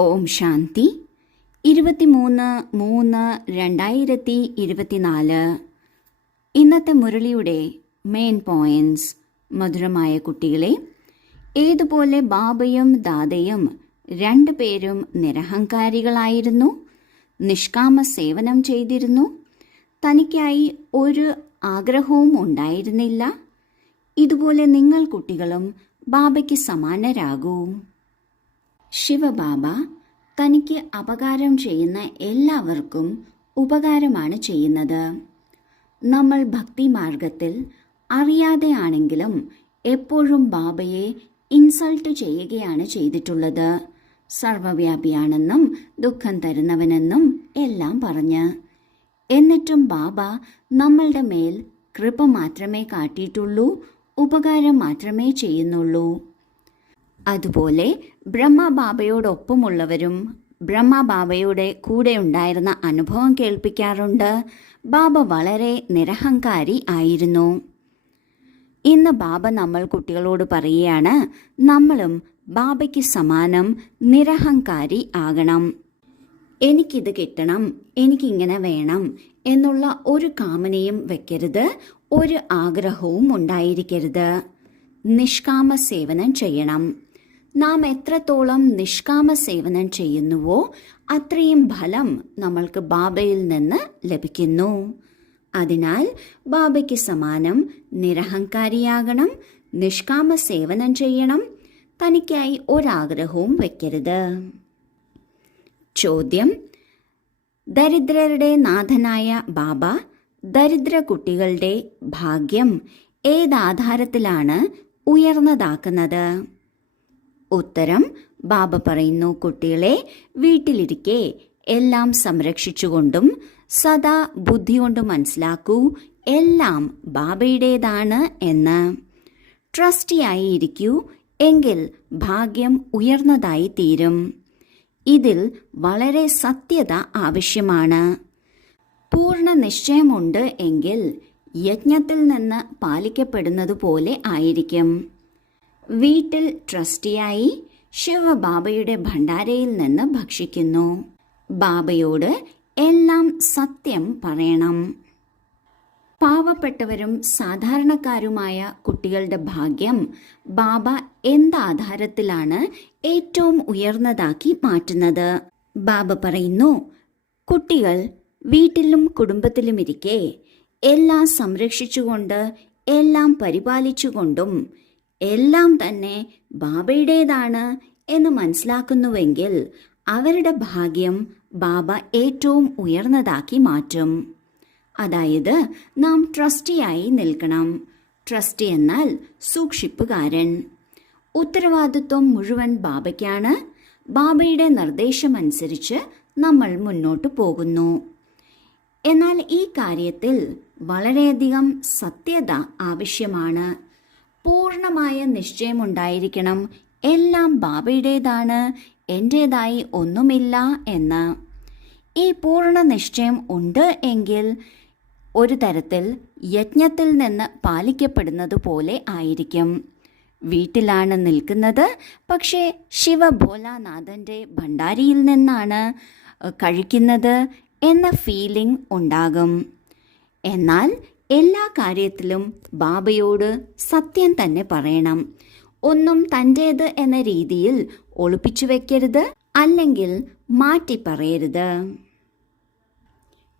ഓം ശാന്തി 23/3/2024. ഇന്നത്തെ മുരളിയുടെ main points. മധുരമായ കുട്ടികളെ, ഏതുപോലെ ബാബയും ദാദയും രണ്ടുപേരും നിരഹങ്കാരികളായിരുന്നു, നിഷ്കാമ സേവനം ചെയ്തിരുന്നു, തനിക്കായി ഒരു ആഗ്രഹവും ഉണ്ടായിരുന്നില്ല. ഇതുപോലെ നിങ്ങൾ കുട്ടികളും ബാബയ്ക്ക് സമാനരാകൂ. ശിവബാബ തനിക്ക് അപകാരം ചെയ്യുന്ന എല്ലാവർക്കും ഉപകാരമാണ് ചെയ്യുന്നത്. നമ്മൾ ഭക്തിമാർഗത്തിൽ അറിയാതെയാണെങ്കിലും എപ്പോഴും ബാബയെ ഇൻസൾട്ട് ചെയ്യുകയാണ് ചെയ്തിട്ടുള്ളത്. സർവവ്യാപിയാണെന്നും ദുഃഖം തരുന്നവനെന്നും എല്ലാം പറഞ്ഞ്. എന്നിട്ടും ബാബ നമ്മളുടെ മേൽ കൃപ മാത്രമേ കാട്ടിയിട്ടുള്ളൂ, ഉപകാരം മാത്രമേ ചെയ്യുന്നുള്ളൂ. അതുപോലെ ബ്രഹ്മബാബയോടൊപ്പമുള്ളവരും ബ്രഹ്മബാബയുടെ കൂടെ ഉണ്ടായിരുന്ന അനുഭവം കേൾപ്പിക്കാറുണ്ട്. ബാബ വളരെ നിരഹങ്കാരി ആയിരുന്നു. ഇന്ന് ബാബ നമ്മൾ കുട്ടികളോട് പറയുകയാണ്, നമ്മളും ബാബയ്ക്ക് സമാനം നിരഹങ്കാരി ആകണം. എനിക്കിത് കിട്ടണം, എനിക്കിങ്ങനെ വേണം എന്നുള്ള ഒരു കാമനയും വെക്കരുത്, ഒരു ആഗ്രഹവും ഉണ്ടായിരിക്കരുത്. നിഷ്കാമ സേവനം ചെയ്യണം. നാം എത്രത്തോളം നിഷ്കാമ സേവനം ചെയ്യുന്നുവോ അത്രയും ഫലം നമ്മൾക്ക് ബാബയിൽ നിന്ന് ലഭിക്കുന്നു. അതിനാൽ ബാബയ്ക്ക് സമാനം നിരഹങ്കാരിയാകണം, നിഷ്കാമ സേവനം ചെയ്യണം, തനിക്കായി ഒരാഗ്രഹവും വെക്കരുത്. ചോദ്യം: ദരിദ്രരുടെ നാഥനായ ബാബ ദരിദ്ര കുട്ടികളുടെ ഭാഗ്യം ഏതാധാരത്തിലാണ് ഉയർന്നതാക്കുന്നത്? ഉത്തരം: ബാബ പറയുന്നു, കുട്ടികളെ, വീട്ടിലിരിക്കെ എല്ലാം സംരക്ഷിച്ചുകൊണ്ടും സദാ ബുദ്ധി കൊണ്ട് മനസ്സിലാക്കൂ, എല്ലാം ബാബയുടേതാണ് എന്ന്. ട്രസ്റ്റിയായി ഇരിക്കൂ, എങ്കിൽ ഭാഗ്യം ഉയർന്നതായി തീരും. ഇതിൽ വളരെ സത്യത ആവശ്യമാണ്. പൂർണ്ണ നിശ്ചയമുണ്ട് എങ്കിൽ യജ്ഞത്തിൽ നിന്ന് പാലിക്കപ്പെടുന്നതുപോലെ ആയിരിക്കും. വീട്ടിൽ ട്രസ്റ്റിയായി ശിവബാബയുടെ ഭണ്ഡാരയിൽ നിന്ന് ഭക്ഷിക്കുന്നു. ബാബയോട് എല്ലാം സത്യം പറയണം. പാവപ്പെട്ടവരും സാധാരണക്കാരുമായ കുട്ടികളുടെ ഭാഗ്യം ബാബ എന്താധാരത്തിലാണ് ഏറ്റവും ഉയർന്നതാക്കി മാറ്റുന്നത്? ബാബ പറയുന്നു, കുട്ടികൾ വീട്ടിലും കുടുംബത്തിലുമിരിക്കെ എല്ലാം സംരക്ഷിച്ചുകൊണ്ട് എല്ലാം പരിപാലിച്ചുകൊണ്ടും എല്ലാം തന്നെ ബാബയുടേതാണ് എന്ന് മനസ്സിലാക്കുന്നുവെങ്കിൽ അവരുടെ ഭാഗ്യം ബാബ ഏറ്റവും ഉയർന്നതാക്കി മാറ്റും. അതായത് നാം ട്രസ്റ്റിയായി നിൽക്കണം. ട്രസ്റ്റി എന്നാൽ സൂക്ഷിപ്പുകാരൻ. ഉത്തരവാദിത്വം മുഴുവൻ ബാബയ്ക്കാണ്. ബാബയുടെ നിർദ്ദേശമനുസരിച്ച് നമ്മൾ മുന്നോട്ട് പോകുന്നു. എന്നാൽ ഈ കാര്യത്തിൽ വളരെയധികം സത്യത ആവശ്യമാണ്. പൂർണ്ണമായ നിശ്ചയമുണ്ടായിരിക്കണം, എല്ലാം ബാബയുടേതാണ്, എൻ്റേതായി ഒന്നുമില്ല എന്ന്. ഈ പൂർണ്ണ നിശ്ചയം ഉണ്ട് എങ്കിൽ ഒരു തരത്തിൽ യജ്ഞത്തിൽ നിന്ന് പാലിക്കപ്പെടുന്നത് പോലെ ആയിരിക്കും. വീട്ടിലാണ് നിൽക്കുന്നത്, പക്ഷേ ശിവഭോലാനാഥൻ്റെ ഭണ്ഡാരിയിൽ നിന്നാണ് കഴിക്കുന്നത് എന്ന ഫീലിംഗ് ഉണ്ടാകും. എന്നാൽ എല്ലാ കാര്യത്തിലും ബാബയോട് സത്യം തന്നെ പറയണം. ഒന്നും തൻ്റേത് എന്ന രീതിയിൽ ഒളിപ്പിച്ചു വെക്കരുത്, അല്ലെങ്കിൽ മാറ്റി പറയരുത്.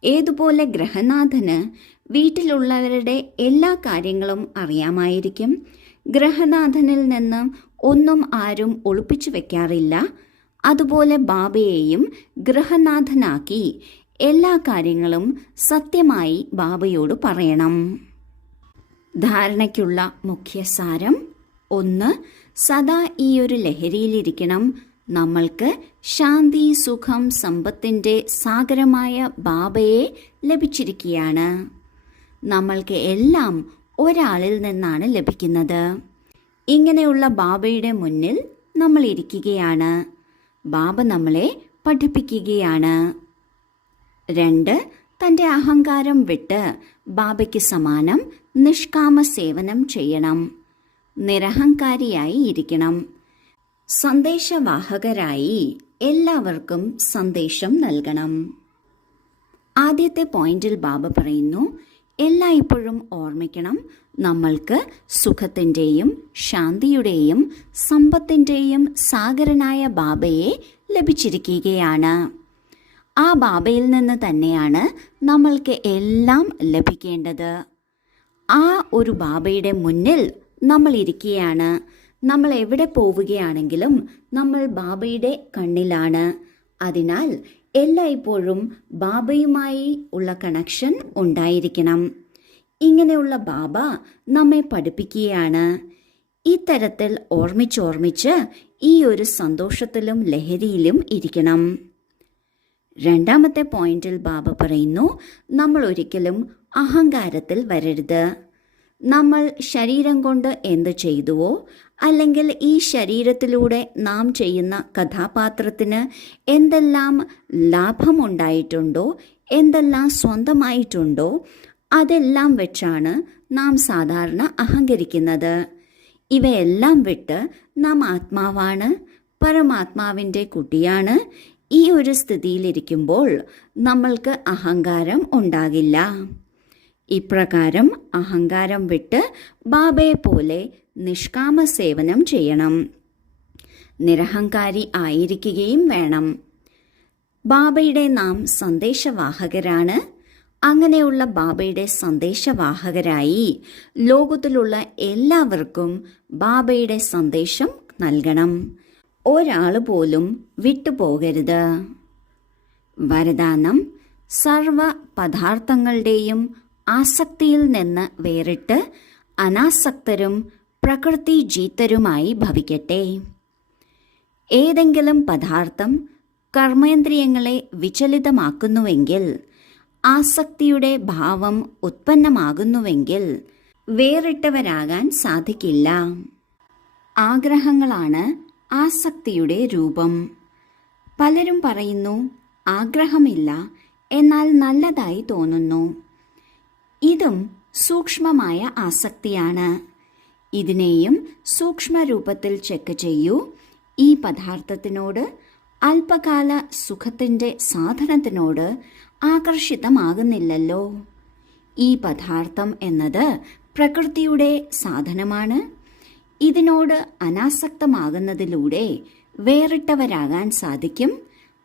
ഏതുപോലെ ഗ്രഹനാഥന് വീട്ടിലുള്ളവരുടെ എല്ലാ കാര്യങ്ങളും അറിയാമായിരിക്കും. ഗ്രഹനാഥനിൽ നിന്ന് ഒന്നും ആരും ഒളിപ്പിച്ചു വെക്കാറില്ല. അതുപോലെ ബാബയെയും ഗ്രഹനാഥനാക്കി എല്ലാ കാര്യങ്ങളും സത്യമായി ബാബയോട് പറയണം. ധാരണയ്ക്കുള്ള മുഖ്യസാരം: 1. സദാ ഈ ഒരു ലഹരിയിലിരിക്കണം. നമ്മൾക്ക് ശാന്തി, സുഖം, സമ്പത്തിൻ്റെ സാഗരമായ ബാബയെ ലഭിച്ചിരിക്കുകയാണ്. നമ്മൾക്ക് എല്ലാം ഒരാളിൽ നിന്നാണ് ലഭിക്കുന്നത്. ഇങ്ങനെയുള്ള ബാബയുടെ മുന്നിൽ നമ്മൾ ഇരിക്കുകയാണ്. ബാബ നമ്മളെ പഠിപ്പിക്കുകയാണ്. 2. തൻ്റെ അഹങ്കാരം വിട്ട് ബാബയ്ക്ക് സമാനം നിഷ്കാമ സേവനം ചെയ്യണം. നിരഹങ്കാരിയായി ഇരിക്കണം. സന്ദേശവാഹകരായി എല്ലാവർക്കും സന്ദേശം നൽകണം. ആദ്യത്തെ പോയിന്റിൽ ബാബ പറയുന്നു, എല്ലായ്പ്പോഴും ഓർമ്മിക്കണം, നമ്മൾക്ക് സുഖത്തിൻ്റെയും ശാന്തിയുടെയും സമ്പത്തിൻ്റെയും സാഗരനായ ബാബയെ ലഭിച്ചിരിക്കുകയാണ്. ആ ബാബയിൽ നിന്ന് തന്നെയാണ് നമ്മൾക്ക് എല്ലാം ലഭിക്കേണ്ടത്. ആ ഒരു ബാബയുടെ മുന്നിൽ നമ്മൾ ഇരിക്കുകയാണ്. നമ്മൾ എവിടെ പോവുകയാണെങ്കിലും നമ്മൾ ബാബയുടെ കണ്ണിലാണ്. അതിനാൽ എല്ലായ്പ്പോഴും ബാബയുമായി ഉള്ള കണക്ഷൻ ഉണ്ടായിരിക്കണം. ഇങ്ങനെയുള്ള ബാബ നമ്മെ പഠിപ്പിക്കുകയാണ്. ഇത്തരത്തിൽ ഓർമ്മിച്ചോർമ്മിച്ച് ഈ ഒരു സന്തോഷത്തിലും ലഹരിയിലും ഇരിക്കണം. രണ്ടാമത്തെ പോയിന്റിൽ ബാബ പറയുന്നു, നമ്മൾ ഒരിക്കലും അഹങ്കാരത്തിൽ വരരുത്. നമ്മൾ ശരീരം കൊണ്ട് എന്ത് ചെയ്തുവോ, അല്ലെങ്കിൽ ഈ ശരീരത്തിലൂടെ നാം ചെയ്യുന്ന കഥാപാത്രത്തിന് എന്തെല്ലാം ലാഭമുണ്ടായിട്ടുണ്ടോ, എന്തെല്ലാം സ്വന്തമായിട്ടുണ്ടോ, അതെല്ലാം വെച്ചാണ് നാം സാധാരണ അഹങ്കരിക്കുന്നത്. ഇവയെല്ലാം വിട്ട് നാം ആത്മാവാണ്, പരമാത്മാവിൻ്റെ കുട്ടിയാണ്. ഈ ഒരു സ്ഥിതിയിലിരിക്കുമ്പോൾ നമ്മൾക്ക് അഹങ്കാരം ഉണ്ടാകില്ല. ഇപ്രകാരം അഹങ്കാരം വിട്ട് ബാബയെ പോലെ നിഷ്കാമ സേവനം ചെയ്യണം. നിരഹങ്കാരി ആയിരിക്കുകയും വേണം. ബാബയുടെ നാം സന്ദേശവാഹകരാണ്. അങ്ങനെയുള്ള ബാബയുടെ സന്ദേശവാഹകരായി ലോകത്തിലുള്ള എല്ലാവർക്കും ബാബയുടെ സന്ദേശം നൽകണം. ഒരാൾ പോലും വിട്ടുപോകരുത്. വരദാനം: സർവ പദാർത്ഥങ്ങളുടെയും ആസക്തിയിൽ നിന്ന് വേറിട്ട് അനാസക്തരും പ്രകൃതി ജീതരുമായി ഭവിക്കട്ടെ. ഏതെങ്കിലും പദാർത്ഥം കർമ്മേന്ദ്രിയങ്ങളെ വിചലിതമാക്കുന്നുവെങ്കിൽ, ആസക്തിയുടെ ഭാവം ഉത്പന്നമാകുന്നുവെങ്കിൽ വേറിട്ടവരാകാൻ സാധിക്കില്ല. ആഗ്രഹങ്ങളാണ് ആസക്തിയുടെ രൂപം. പലരും പറയുന്നു, ആഗ്രഹമില്ല, എന്നാൽ നല്ലതായി തോന്നുന്നു. ഇതും സൂക്ഷ്മമായ ആസക്തിയാണ്. ഇതിനെയും സൂക്ഷ്മരൂപത്തിൽ ചെക്ക് ചെയ്യൂ. ഈ പദാർത്ഥത്തിനോട്, അല്പകാല സുഖത്തിൻ്റെ സാധനത്തിനോട് ആകർഷിതമാകുന്നില്ലല്ലോ. ഈ പദാർത്ഥം എന്നത് പ്രകൃതിയുടെ സാധനമാണ്. ഇതിനോട് അനാസക്തമാകുന്നതിലൂടെ വേറിട്ടവരാകാൻ സാധിക്കും.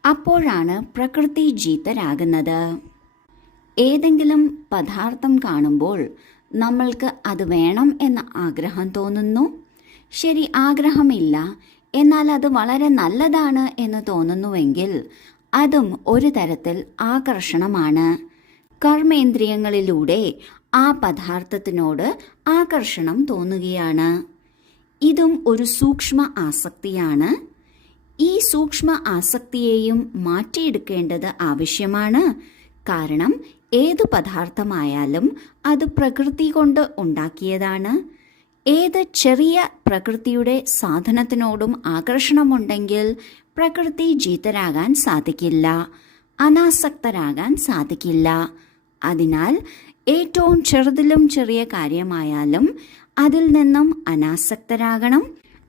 അപ്പോഴാണ് പ്രകൃതി ജീതരാകുന്നത്. ഏതെങ്കിലും പദാർത്ഥം കാണുമ്പോൾ നമ്മൾക്ക് അത് വേണം എന്ന ആഗ്രഹം തോന്നുന്നു. ശരി, ആഗ്രഹമില്ല, എന്നാൽ അത് വളരെ നല്ലതാണ് എന്ന് തോന്നുന്നുവെങ്കിൽ അതും ഒരു തരത്തിൽ ആകർഷണമാണ്. കർമ്മേന്ദ്രിയങ്ങളിലൂടെ ആ പദാർത്ഥത്തിനോട് ആകർഷണം തോന്നുകയാണ്. ഇതും ഒരു സൂക്ഷ്മ ആസക്തിയാണ്. ഈ സൂക്ഷ്മ ആസക്തിയെയും മാറ്റിയെടുക്കേണ്ടത് ആവശ്യമാണ്. കാരണം ഏതു പദാർത്ഥമായാലും അത് പ്രകൃതി കൊണ്ട് ഉണ്ടാക്കിയതാണ്. ഏത് ചെറിയ പ്രകൃതിയുടെ സാധനത്തിനോടും ആകർഷണമുണ്ടെങ്കിൽ പ്രകൃതി ജീതരാകാൻ സാധിക്കില്ല, അനാസക്തരാകാൻ സാധിക്കില്ല. അതിനാൽ ഏറ്റവും ചെറുതിലും ചെറിയ കാര്യമായാലും അതിൽ നിന്നും അനാസക്തരാകണം,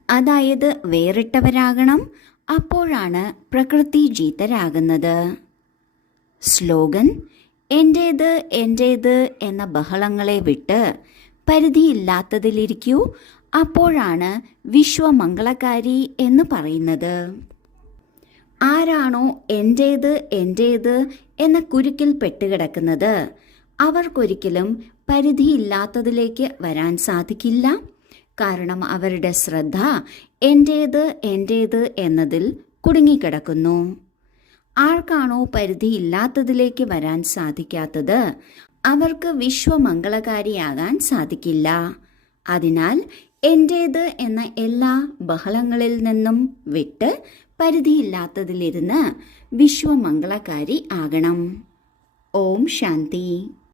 അതായത് വേറിട്ടവരാകണം. അപ്പോഴാണ് പ്രകൃതി ജീതരാകുന്നത്. സ്ലോഗൻ: എൻ്റേത് എൻ്റേത് എന്ന ബഹളങ്ങളെ വിട്ട് പരിധിയില്ലാത്തതിലിരിക്കൂ. അപ്പോഴാണ് വിശ്വമംഗളകാരി എന്ന് പറയുന്നത്. ആരാണോ എൻ്റേത് എൻ്റേത് എന്ന കുരുക്കിൽ പെട്ടുകിടക്കുന്നത്, അവർക്കൊരിക്കലും പരിധിയില്ലാത്തതിലേക്ക് വരാൻ സാധിക്കില്ല. കാരണം അവരുടെ ശ്രദ്ധ എൻ്റേത് എൻ്റേത് എന്നതിൽ കുടുങ്ങിക്കിടക്കുന്നു. ആർക്കാണോ പരിധിയില്ലാത്തതിലേക്ക് വരാൻ സാധിക്കാത്തത്, അവർക്ക് വിശ്വമംഗളകാരിയാകാൻ സാധിക്കില്ല. അതിനാൽ എൻ്റേത് എന്ന എല്ലാ ബഹളങ്ങളിൽ നിന്നും വിട്ട് പരിധിയില്ലാത്തതിലിരുന്ന് വിശ്വമംഗളകാരി ആകണം. ഓം ശാന്തി.